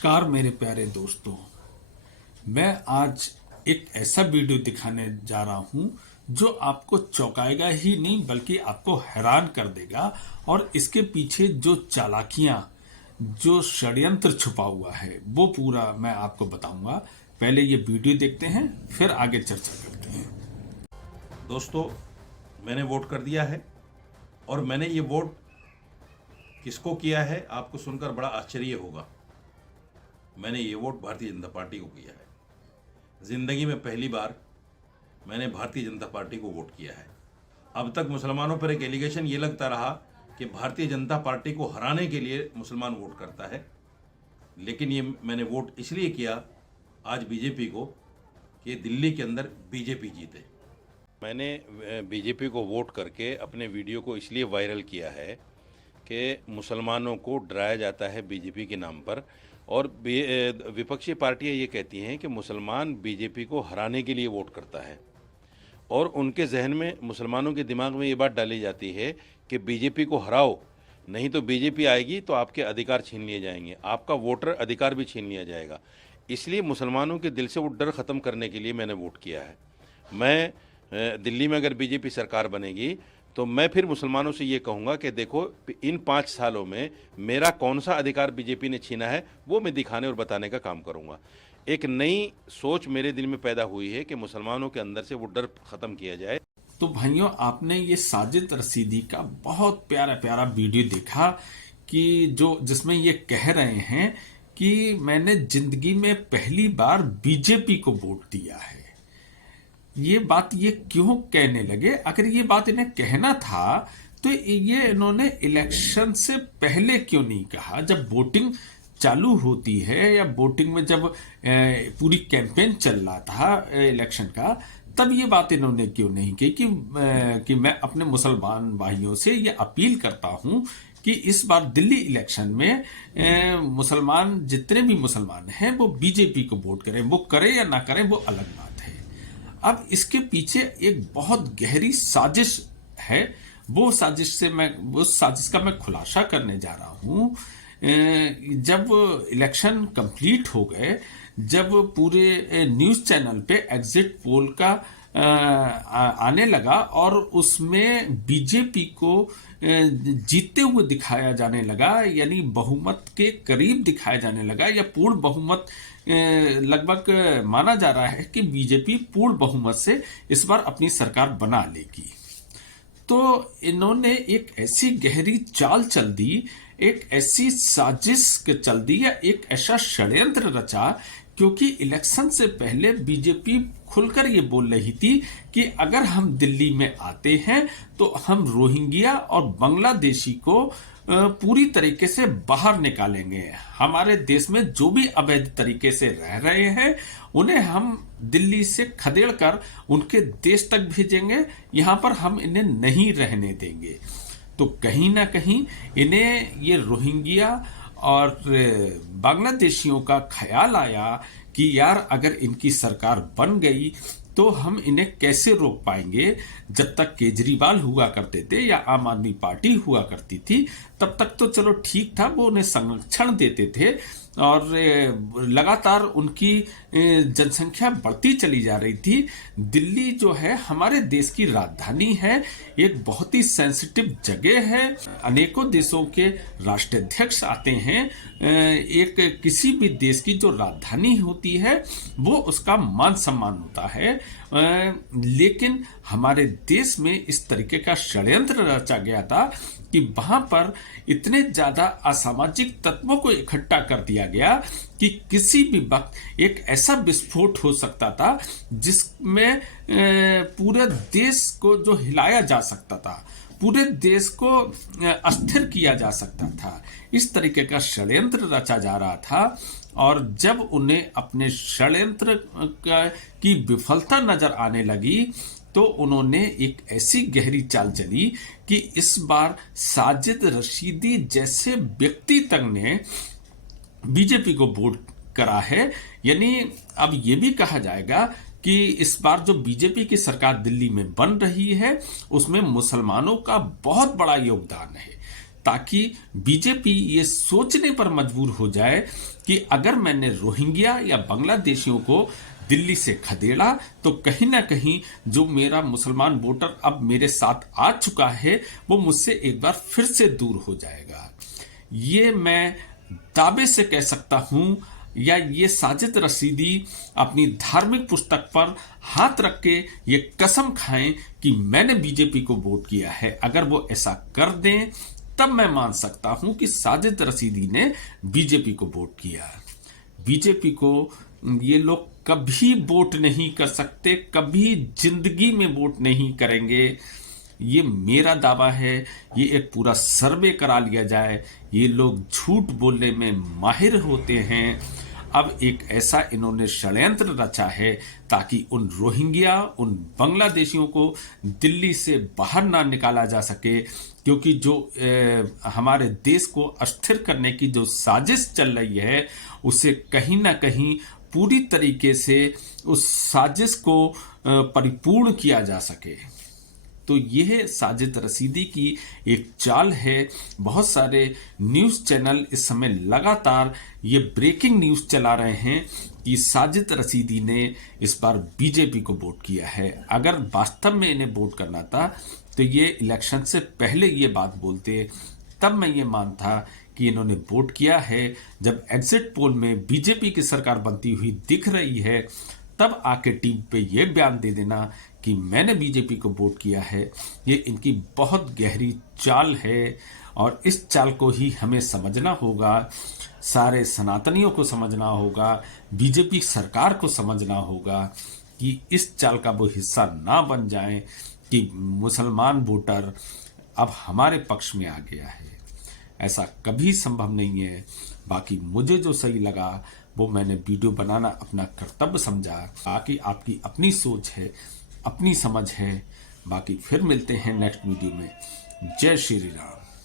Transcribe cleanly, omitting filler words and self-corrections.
नमस्कार मेरे प्यारे दोस्तों। मैं आज एक ऐसा वीडियो दिखाने जा रहा हूं जो आपको चौंकाएगा ही नहीं बल्कि आपको हैरान कर देगा। और इसके पीछे जो चालाकियां, जो षड्यंत्र छुपा हुआ है वो पूरा मैं आपको बताऊंगा। पहले ये वीडियो देखते हैं, फिर आगे चर्चा करते हैं। दोस्तों, मैंने वोट कर दिया है और मैंने ये वोट किसको किया है आपको सुनकर बड़ा आश्चर्य होगा। मैंने ये वोट भारतीय जनता पार्टी को किया है। ज़िंदगी में पहली बार मैंने भारतीय जनता पार्टी को वोट किया है। अब तक मुसलमानों पर एक एलिगेशन ये लगता रहा कि भारतीय जनता पार्टी को हराने के लिए मुसलमान वोट करता है, लेकिन ये मैंने वोट इसलिए किया आज बीजेपी को कि दिल्ली के अंदर बीजेपी जीते। मैंने बीजेपी को वोट करके अपने वीडियो को इसलिए वायरल किया है कि मुसलमानों को डराया जाता है बीजेपी के नाम पर, और विपक्षी पार्टियां ये कहती हैं कि मुसलमान बीजेपी को हराने के लिए वोट करता है, और उनके जहन में, मुसलमानों के दिमाग में ये बात डाली जाती है कि बीजेपी को हराओ, नहीं तो बीजेपी आएगी तो आपके अधिकार छीन लिए जाएंगे, आपका वोटर अधिकार भी छीन लिया जाएगा। इसलिए मुसलमानों के दिल से वो डर ख़त्म करने के लिए मैंने वोट किया है। मैं दिल्ली में अगर बीजेपी सरकार बनेगी तो मैं फिर मुसलमानों से ये कहूँगा कि देखो, इन 5 सालों में मेरा कौन सा अधिकार बीजेपी ने छीना है वो मैं दिखाने और बताने का काम करूँगा। एक नई सोच मेरे दिल में पैदा हुई है कि मुसलमानों के अंदर से वो डर ख़त्म किया जाए। तो भाइयों, आपने ये साजिद रशीदी का बहुत प्यारा प्यारा वीडियो देखा कि जिसमें ये कह रहे हैं कि मैंने जिंदगी में पहली बार बीजेपी को वोट दिया है। ये बात ये क्यों कहने लगे? अगर ये बात इन्हें कहना था तो ये इन्होंने इलेक्शन से पहले क्यों नहीं कहा? जब वोटिंग चालू होती है या वोटिंग में जब पूरी कैंपेन चल रहा था इलेक्शन का, तब ये बात इन्होंने क्यों नहीं की कि मैं अपने मुसलमान भाइयों से ये अपील करता हूं कि इस बार दिल्ली इलेक्शन में मुसलमान, जितने भी मुसलमान हैं, वो बीजेपी को वोट करें। वो करें या ना करें वो अलग बात है। अब इसके पीछे एक बहुत गहरी साजिश है। वो साजिश का मैं खुलासा करने जा रहा हूं। जब इलेक्शन कंप्लीट हो गए, जब पूरे न्यूज चैनल पे एग्जिट पोल का आने लगा और उसमें बीजेपी को जीतते हुए दिखाया जाने लगा, यानी बहुमत के करीब दिखाया जाने लगा, या पूर्ण बहुमत लगभग माना जा रहा है कि बीजेपी पूर्ण बहुमत से इस बार अपनी सरकार बना लेगी। तो इन्होंने एक ऐसी गहरी चाल चल दी, एक ऐसी साजिश चल दी, या एक ऐसा षड्यंत्र रचा, क्योंकि इलेक्शन से पहले बीजेपी खुलकर ये बोल रही थी कि अगर हम दिल्ली में आते हैं तो हम रोहिंग्या और बांग्लादेशी को पूरी तरीके से बाहर निकालेंगे। हमारे देश में जो भी अवैध तरीके से रह रहे हैं उन्हें हम दिल्ली से खदेड़ कर उनके देश तक भेजेंगे, यहां पर हम इन्हें नहीं रहने देंगे। तो कहीं ना कहीं इन्हें ये रोहिंग्या और बांग्लादेशियों का ख्याल आया कि यार, अगर इनकी सरकार बन गई तो हम इन्हें कैसे रोक पाएंगे। जब तक केजरीवाल हुआ करते थे या आम आदमी पार्टी हुआ करती थी तब तक तो चलो ठीक था, वो उन्हें संरक्षण देते थे और लगातार उनकी जनसंख्या बढ़ती चली जा रही थी। दिल्ली जो है हमारे देश की राजधानी है, एक बहुत ही सेंसिटिव जगह है। अनेकों देशों के राष्ट्राध्यक्ष आते हैं। एक किसी भी देश की जो राजधानी होती है वो उसका मान सम्मान होता है, लेकिन हमारे देश में इस तरीके का षड्यंत्र रचा गया था कि वहां पर इतने ज्यादा असामाजिक तत्वों को इकट्ठा कर दिया गया कि किसी भी वक्त एक ऐसा विस्फोट हो सकता था जिसमें पूरे देश को जो हिलाया जा सकता था, पूरे देश को अस्थिर किया जा सकता था। इस तरीके का षड्यंत्र रचा जा रहा था, और जब उन्हें अपने षड्यंत्र की विफलता नजर आने लगी तो उन्होंने एक ऐसी गहरी चाल चली कि इस बार साजिद रशीदी जैसे व्यक्ति तक ने बीजेपी को वोट करा है। यानी अब ये भी कहा जाएगा कि इस बार जो बीजेपी की सरकार दिल्ली में बन रही है उसमें मुसलमानों का बहुत बड़ा योगदान है, ताकि बीजेपी ये सोचने पर मजबूर हो जाए कि अगर मैंने रोहिंग्या या बांग्लादेशियों को दिल्ली से खदेड़ा तो कहीं ना कहीं जो मेरा मुसलमान वोटर अब मेरे साथ आ चुका है वो मुझसे एक बार फिर से दूर हो जाएगा। ये मैं दावे से कह सकता हूं, या ये साजिद रशीदी अपनी धार्मिक पुस्तक पर हाथ रख के ये कसम खाएं कि मैंने बीजेपी को वोट किया है। अगर वो ऐसा कर दें तब मैं मान सकता हूं कि साजिद रशीदी ने बीजेपी को वोट किया। बीजेपी को ये लोग कभी वोट नहीं कर सकते, कभी जिंदगी में वोट नहीं करेंगे। ये मेरा दावा है। ये एक पूरा सर्वे करा लिया जाए। ये लोग झूठ बोलने में माहिर होते हैं। अब एक ऐसा इन्होंने षड्यंत्र रचा है ताकि उन रोहिंग्या, उन बांग्लादेशियों को दिल्ली से बाहर ना निकाला जा सके, क्योंकि जो हमारे देश को अस्थिर करने की जो साजिश चल रही है उसे कहीं ना कहीं पूरी तरीके से उस साजिश को परिपूर्ण किया जा सके। तो यह साजिद रशीदी की एक चाल है। बहुत सारे न्यूज़ चैनल इस समय लगातार ये ब्रेकिंग न्यूज़ चला रहे हैं कि साजिद रशीदी ने इस बार बीजेपी को वोट किया है। अगर वास्तव में इन्हें वोट करना था तो ये इलेक्शन से पहले ये बात बोलते, तब मैं ये मानता कि इन्होंने वोट किया है। जब एग्जिट पोल में बीजेपी की सरकार बनती हुई दिख रही है तब आके टीवी पे ये बयान दे देना कि मैंने बीजेपी को वोट किया है, ये इनकी बहुत गहरी चाल है। और इस चाल को ही हमें समझना होगा, सारे सनातनियों को समझना होगा, बीजेपी सरकार को समझना होगा कि इस चाल का वो हिस्सा ना बन जाए कि मुसलमान वोटर अब हमारे पक्ष में आ गया है। ऐसा कभी संभव नहीं है। बाकी मुझे जो सही लगा वो मैंने वीडियो बनाना अपना कर्तव्य समझा। बाकी आपकी अपनी सोच है, अपनी समझ है। बाकी फिर मिलते हैं नेक्स्ट वीडियो में। जय श्री राम।